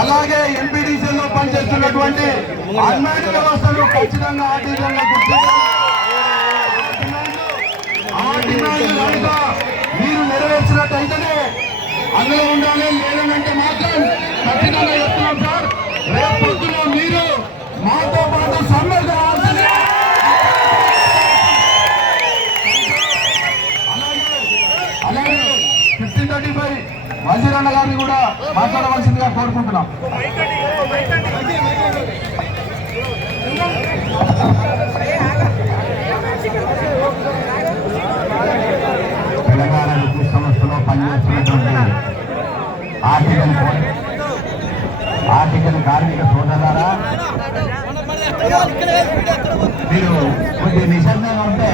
అలాగే ఎంపీడీసీలో పనిచేస్తున్నటువంటి అన్మైన్ వ్యవస్థను ఖచ్చితంగా ఆర్థికంగా మీరు నెరవేర్చినట్టయితేనే అందులో ఉండాలి. లేదంటే మాత్రం ఖచ్చితంగా చెప్తున్నాం సార్. రేపు పొద్దున మీరు మాతో పాటు సమ్మె కావాల్సింది. అలాగే 1535 వజీరన్న గారిని కూడా మాట్లాడవలసిందిగా కోరుకుంటున్నాం. తెలంగాణ విద్యుత్ సంస్థలో పనిచేస్తున్నటువంటి ఆర్టికల్ కార్మిక సోదరులారా, మీరు కొద్ది నిశ్శబ్దంగా ఉంటే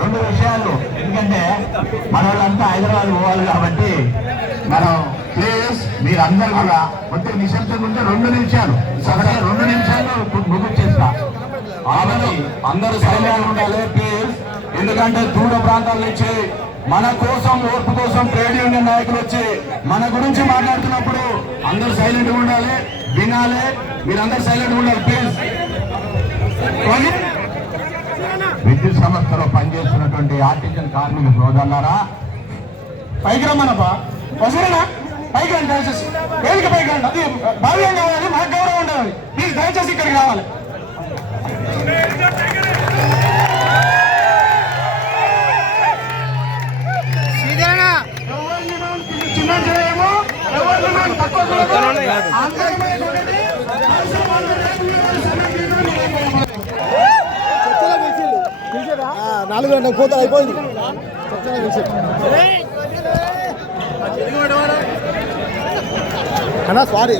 2 విషయాలు. ఎందుకంటే మన వాళ్ళంతా హైదరాబాద్ పోవాలి కాబట్టి మనం ప్లీజ్ మీరందరూ కూడా కొద్ది నిశ్శబ్దంగా ఉంటే 2 నిమిషాలు 2 నిమిషాల్లో ముగించేస్తా. కాబట్టి అందరూ సైలెంట్ ఉండాలి ప్లీజ్. ఎందుకంటే దూర ప్రాంతాల నుంచి మన కోసం ఓర్పు కోసం ట్రేడ్ యూనియన్ నాయకులు వచ్చి మన గురించి మాట్లాడుతున్నప్పుడు అందరూ సైలెంట్గా ఉండాలి, వినాలి. మీరందరూ సైలెంట్గా ఉండాలి ప్లీజ్. విద్యుత్ సంస్థలో పనిచేస్తున్నటువంటి ఆర్టిజన్ కార్మిక సోదరులారా, పైకి రమ్మనప్పా. వసరేనా పైకి రండి దయచేసి. వేదిక పైకి రండి. అది భావ్యం కావాలి, మాకు గౌరవం ఉండాలి. ప్లీజ్ దయచేసి ఇక్కడికి రావాలి. చిన్న చేయము, ఎవరిని మనం తక్కువ చేయము. 4 గంటలకు పోతే అయిపోయింది. అన్నా సారీ.